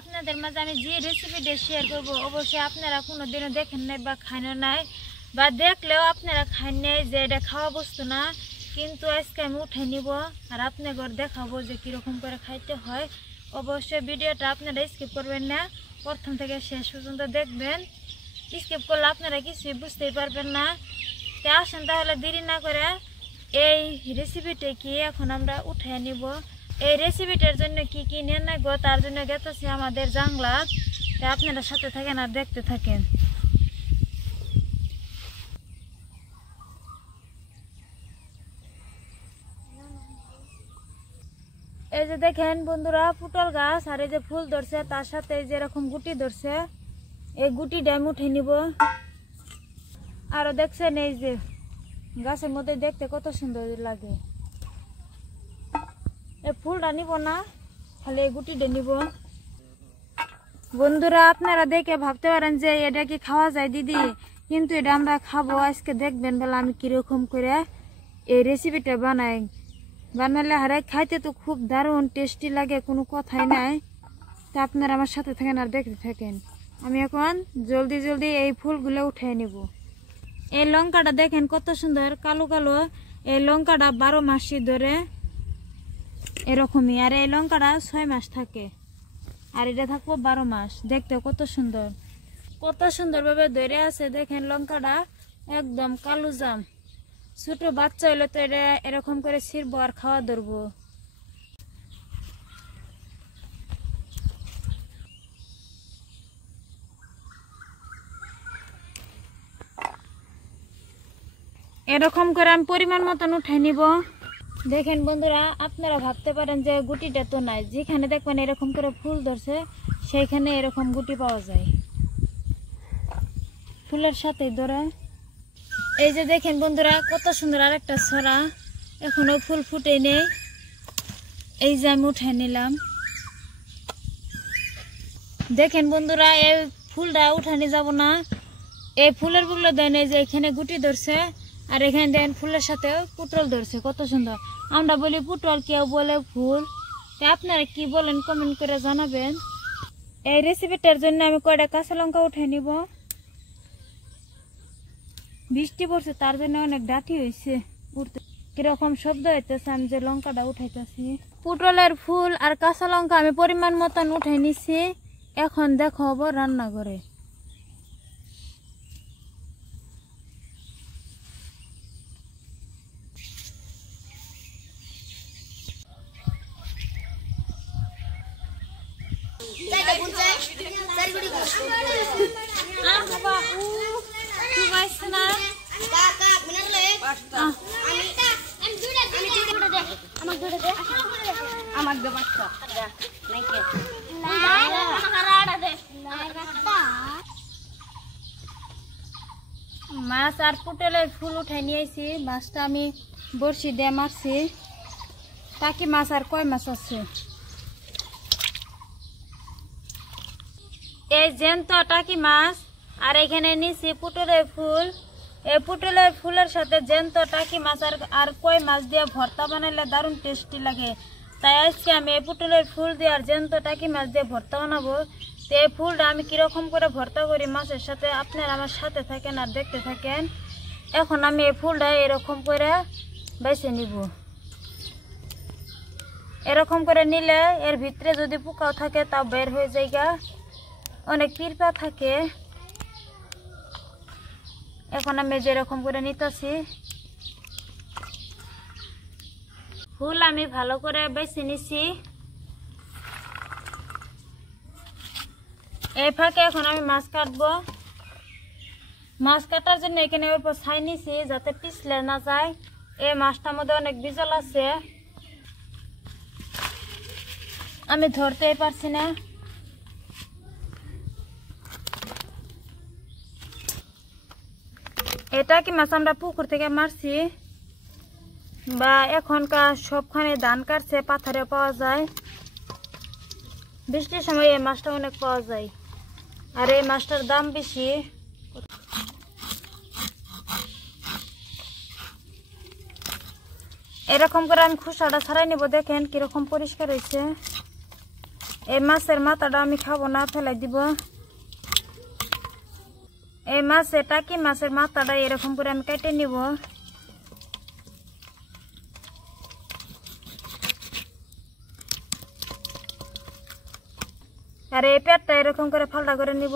আপনাদের মাঝে আমি যে রেসিপিটা শেয়ার করব অবশ্যই আপনারা কোনোদিনও দেখেন নাই বা খান নাই বা দেখলেও আপনারা খান নাই যে এটা খাওয়া বস্তু না, কিন্তু আজকে আমি উঠে নিব আর আপনাদের দেখাবো যে কীরকম করে খাইতে হয়। অবশ্যই ভিডিওটা আপনারা স্কিপ করবেন না, প্রথম থেকে শেষ পর্যন্ত দেখবেন। স্কিপ করলে আপনারা কিছুই বুঝতেই পারবেন না। তো আসেন তাহলে দেরি না করে এই রেসিপিটা কি এখন আমরা উঠে নিব। এই রেসিপিটার জন্য কি কি নিয়ে নেব তার জন্য গেতেছি আমাদের জাংলা। তো আপনারা সাথে থাকেন আর দেখতে থাকেন। এই যে দেখেন বন্ধুরা, পটল গাছ আর এই যে ফুল ধরছে, তার সাথে এই যে এরকম গুটি ধরছে, এই গুটিটা আমি উঠে নিব। আরো দেখছেন এই যে গাছের মধ্যে দেখতে কত সুন্দর লাগে। এই ফুলটা নিব না, খালি এই গুটিটা নিব। বন্ধুরা আপনারা দেখে ভাবতে পারেন যে এটা কি খাওয়া যায় দিদি, কিন্তু এটা আমরা খাবো। আজকে দেখবেন বেলা আমি কিরকম করে এই রেসিপিটা বানাই। বানালে হারে খাইতে তো খুব দারুণ টেস্টি লাগে, কোনো কথাই নাই। তা আপনারা আমার সাথে থাকেন আর দেখতে থাকেন। আমি এখন জলদি জলদি এই ফুলগুলো উঠে নিব। এই লঙ্কাটা দেখেন কত সুন্দর কালো কালো, এই লঙ্কাটা 12 মাসই ধরে এরকমই, আর এই লঙ্কাটা 6 মাস থাকে আর এটা থাকবো 12 মাস। দেখতে কত সুন্দর, কত সুন্দরভাবে ধরে আছে। দেখেন লঙ্কাটা একদম কালো জাম। ছোট বাচ্চা হইলে তো এটা এরকম করে ছিড়বো আর খাওয়া ধরবো। এরকম করে আমি পরিমাণ মতন উঠে নিব। দেখেন বন্ধুরা আপনারা ভাবতে পারেন যে গুটিটা তো নাই, যেখানে দেখবেন এরকম করে ফুল ধরছে সেইখানে এরকম গুটি পাওয়া যায়, ফুলের সাথে ধরে। এই যে দেখেন বন্ধুরা কত সুন্দর আরেকটা ছড়া, এখনো ফুল ফুটে নেই। এই যে আমি উঠে নিলাম। দেখেন বন্ধুরা এই ফুলটা উঠানি যাব না, এই ফুলের গুলো দেন। এই যে এখানে গুটি ধরছে আর এখানে দেন ফুলের সাথে পুটল ধরছে, কত সুন্দর। আমরা বলি পুটল, কেউ বলে ফুল। তা আপনারা কি বলেন কমেন্ট করে জানাবেন। এই রেসিপিটার জন্য আমি কয়টা কাঁচা লঙ্কা উঠে নিব। বৃষ্টি পড়ছে তার জন্য অনেক ডাঁটি হয়েছে উঠতে, কিরকম শব্দ হইতেছে। আমি যে লঙ্কাটা উঠাইতেছি, পুটলের ফুল আর কাঁচা লঙ্কা আমি পরিমাণ মতন উঠে নিছি। এখন দেখাবো রান্না করে। মাছ আর পুটলের ফুল উঠাই নিয়েছি। মাছটা আমি বড়শি দিয়ে মারছি। টাকি মাছ আর কয় মাছ আছে। এই জ্যান্ত টাকি মাছ আর এখানে নিছি পুটলের ফুল। এই পুটলের ফুলের সাথে জ্যান্ত টাকি মাছ আর কই মাছ দিয়ে ভর্তা বানাইলে দারুণ টেস্টি লাগে। তাই আজকে আমি এই পুটলের ফুল দিয়ে আর জ্যান্ত টাকি মাছ দিয়ে ভর্তা বানাবো। তো এই ফুলটা আমি কিরকম করে ভর্তা করি মাছের সাথে আপনারা আমার সাথে থাকেন আর দেখতে থাকেন। এখন আমি এই ফুলটা এরকম করে বেছে নিব। এরকম করে নিলে এর ভিতরে যদি পোকাও থাকে তাও বের হয়ে যায়, অনেক পিরপা থাকে। এখন আমি যেরকম করে নিতেছি ফুল আমি ভালো করে বেছে নিছি। এই ফাঁকে এখন আমি মাছ কাটবো। মাছ কাটার জন্য এখানে উপর ছাই নিছি যাতে পিছলে না যায়। এই মাছটার মধ্যে অনেক বিজল আছে, আমি ধরতেই পারছি না। এটা কি মাছ আমরা পুকুর থেকে মারছি, বা এখনকার সবখানে ধান কাটছে পাথরে পাওয়া যায়। বৃষ্টির সময় এই মাছটা অনেক পাওয়া যায় আর এই মাছটার দাম বেশি। এরকম করে আমি খোসাটা ছাড়াই নিব। দেখেন কিরকম পরিষ্কার হয়েছে। এই মাছের মাথাটা আমি খাবো না, ফেলাই দিব। এই মাছের টাকি মাছের মাথাটা এরকম করে আমি কেটে নিব। আর এই পেটটা এরকম করে ফালটা করে নিব।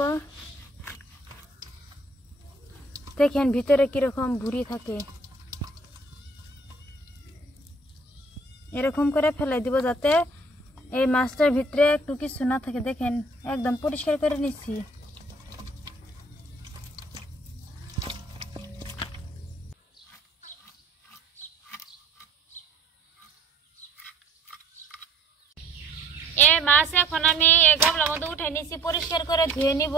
দেখেন ভিতরে কিরকম ভুঁড়ি থাকে, এরকম করে ফেলাই দিব যাতে এই মাছটার ভিতরে একটু কিছু না থাকে। দেখেন একদম পরিষ্কার করে নিচ্ছি। এই মাছ এখন আমি এই গামলার মধ্যে উঠে নিচ্ছি, পরিষ্কার করে ধুয়ে নিব।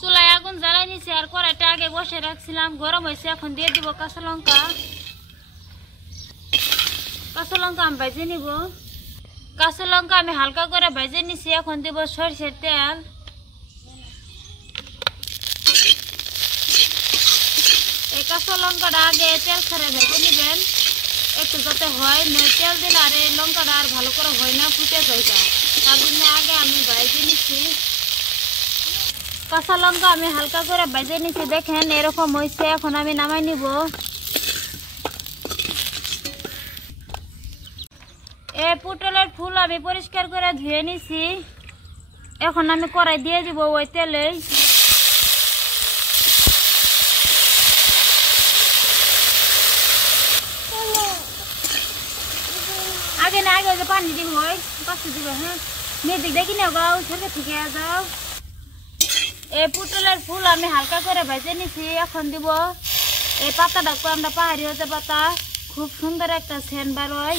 চুলায় আগুন জ্বালাই নিছি আর কড়াইটা আগে বসে রাখছিলাম, গরম হয়েছে। এখন দিয়ে দিব কাঁচা লঙ্কা। কাঁচা লঙ্কা আমি ভেজে নিব। কাঁচা লঙ্কা আমি হালকা করে ভেজে নিছি। এখন দিব সরষের তেল। এই কাঁচা লঙ্কাটা আগে তেল ছাড়া ভেজে নিবেন একটু যাতে হয়, তেল দিলে আর এই লঙ্কাটা আর ভালো করে হয় না, ফুটে যায়। তার জন্য আগে আমি ভেজে নিচ্ছি। কাঁচা লঙ্কা আমি হালকা করে ভেজে নিচ্ছি। দেখেন এরকম হয়েছে। এখন আমি নামাই নিব। এই পটলের ফুল আমি পরিষ্কার করে ধুয়ে নিছি। এখন আমি কড়াই দিয়ে দিব ওই তেলে। আগে না আগে পানি দিব, হয় পাশে দিব। হ্যাঁ মেয়েদিক দেখি না গাও ছেড়ে থেকে যাও। এই পটলের ফুল আমি হালকা করে ভেজে নিছি। এখন দিব এই পাতাটা, আমরা পাহাড়ি হতে পাতা, খুব সুন্দর একটা সেন্ট বেরোয়।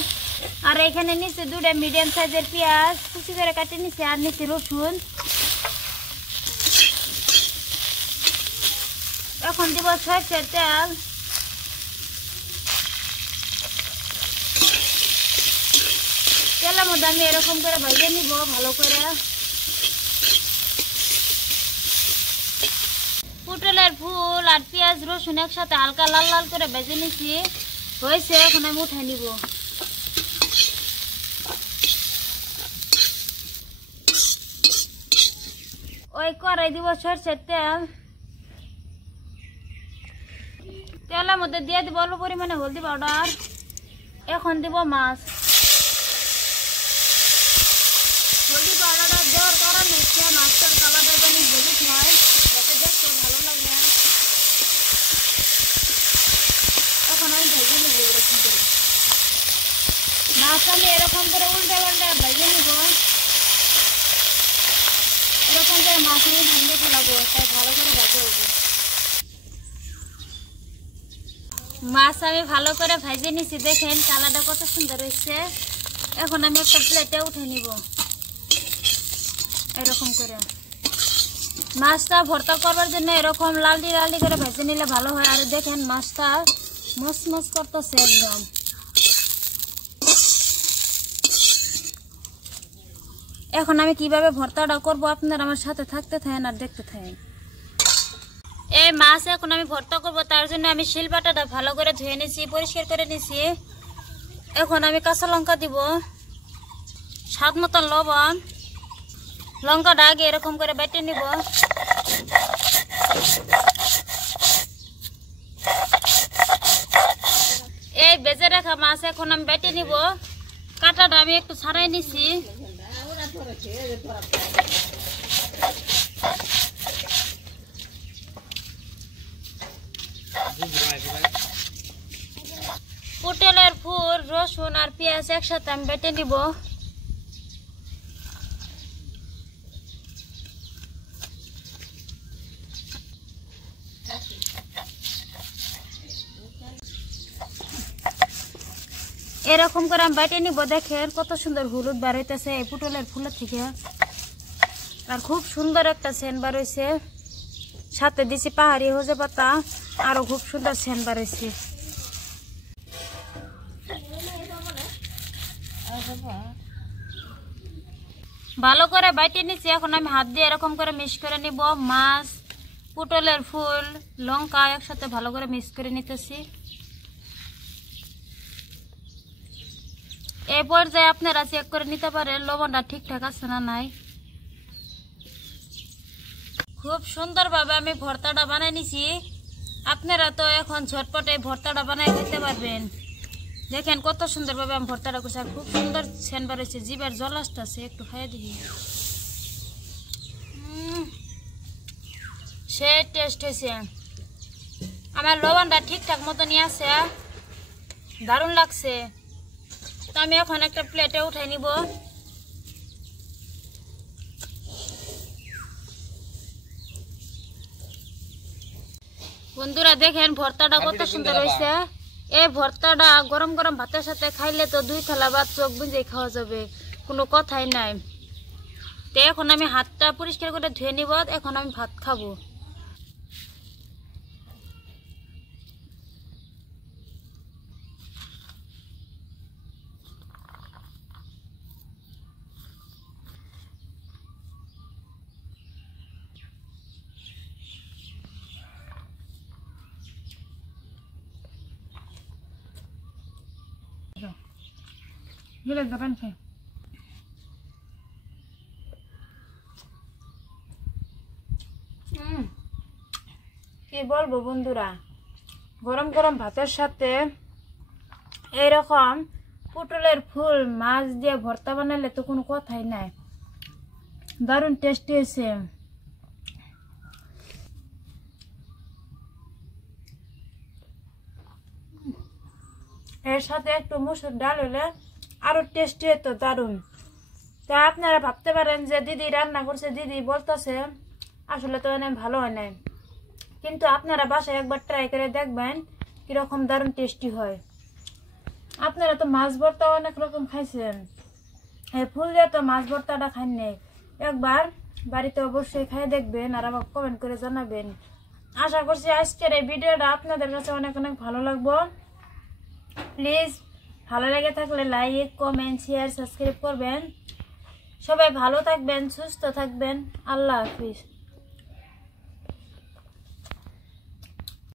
আর এখানে নিচে দুটা মিডিয়াম সাইজের পেঁয়াজ কুচি করে কাটে নিছি, আর নিচে রসুন। এখন দিব সরষের তেল। তেলের মধ্যে আমি এরকম করে ভেজে নিব ভালো করে। পটলের ফুল আর পেঁয়াজ রসুন একসাথে হালকা লাল লাল করে ভেজে নিছি হয়েছে। এখন আমি উঠে নিব। ওই কড়াই দিব সরষের তেল। তেলের মধ্যে দিয়ে দিব অল্প পরিমাণে হলদি পাউডার। এখন দিব মাছ। হলদি পাউডারটা দেওয়ার কারণ হচ্ছে মাছটার কালারটা যেন হলুদ হয়, যাতে দেখতে ভালো লাগে। এখন আমি ভেজে নিব এরকম করে। মাছ আমি এরকম করে উল্টে পাল্টে ভেজে নিব। এরকম করে মাছ আমি ভেঙে ফেলাবো, তাই ভালো করে ভেজে উঠবো। মাছ আমি ভালো করে ভেজে নিছি। দেখেন কালারটা কত সুন্দর হয়েছে। এখন আমি একটা প্লেটে উঠে নিব এরকম করে। মাছটা ভর্তা করবার জন্য এরকম লালডি লালডি করে ভেজে নিলে ভালো হয়। আর দেখেন মাছটা মচমচ করতেছে একদম। এখন আমি কিভাবে ভর্তাটা করবো আপনারা আমার সাথে থাকতে থাকেন আর দেখতে থাকেন। এই মাছ এখন আমি ভর্তা করবো, তার জন্য আমি শিলপাটাটা ভালো করে ধুয়ে নিছি, পরিষ্কার করে নিছি। এখন আমি কাঁচা লঙ্কা দিব, স্বাদ মতন লবণ। লঙ্কাটা আগে এরকম করে বেটে নিব। এই বেজে রাখা মাছ এখন আমি বেটে নিব। কাঁটাটা আমি একটু ছাড়াই নিছি। পটলের ফুল রসুন আর পেঁয়াজ একসাথে আমি বেটে নিব। এরকম করে আমি বেটে নিব। দেখেন কত সুন্দর হলুদ বার হইতেছে এই পটলের ফুলের থেকে, আর খুব সুন্দর একটা সেন্ট বার হয়েছে। সাথে দিছি পাহাড়ি হজে পাতা, আরো খুব সুন্দর সেন্ট বাড়াইছি। ভালো করে বাইটে নিচ্ছি। এখন আমি হাত দিয়ে এরকম করে মিক্স করে নিব। মাছ, পটলের ফুল, লঙ্কা একসাথে ভালো করে মিক্স করে নিতেছি। এই পর্যায়ে আপনারা চেক করে নিতে পারেন লবণটা ঠিকঠাক আছে না নাই। খুব সুন্দরভাবে আমি ভর্তাটা বানাই নিছি। আপনারা তো এখন ঝটপট এই ভর্তাটা বানাই খেতে পারবেন। দেখেন কত সুন্দরভাবে আমি ভর্তাটা করছি, আর খুব সুন্দর সেন্ট বেরোচ্ছে, জিভের জল আসতেছে। একটু খাইয়ে দিই, সে টেস্ট হয়েছে। আমার লবণটা ঠিকঠাক মতো নিয়ে আসে, দারুণ লাগছে। তো আমি এখন একটা প্লেটে উঠাই নিব। বন্ধুরা দেখেন ভর্তাটা কত সুন্দর হয়েছে। এই ভর্তাটা গরম গরম ভাতের সাথে খাইলে তো 2 থালা ভাত চোখ বুঝে খাওয়া যাবে, কোনো কথাই নাই। তো এখন আমি হাতটা পরিষ্কার করে ধুয়ে নিব। এখন আমি ভাত খাবো। কি বলবো বন্ধুরা, গরম গরম ভাতের সাথে এইরকম পটলের ফুল মাছ দিয়ে ভর্তা বানালে তো কোনো কথাই নাই, দারুণ টেস্টি হয়েছে। এর সাথে একটু মসুর ডাল হলে আরো টেস্টি হতো, দারুণ। তা আপনারা ভাবতে পারেন যে দিদি রান্না করছে, দিদি বলতেছে, আসলে তো অনেক ভালো হয় নাই, কিন্তু আপনারা বাসায় একবার ট্রাই করে দেখবেন কিরকম দারুণ টেস্টি হয়। আপনারা তো মাছ ভর্তা অনেক রকম খাইছেন, এই ফুল দিয়ে তো মাছ ভর্তাটা খান নেই। একবার বাড়িতে অবশ্যই খাই দেখবেন আর আমাকে কমেন্ট করে জানাবেন। আশা করছি আজকের এই ভিডিওটা আপনাদের কাছে অনেক অনেক ভালো লাগবে। প্লিজ ভালো লেগে থাকলে লাইক, কমেন্ট, শেয়ার, সাবস্ক্রাইব করবেন। সবাই ভালো থাকবেন, সুস্থ থাকবেন। আল্লাহ হাফিজ।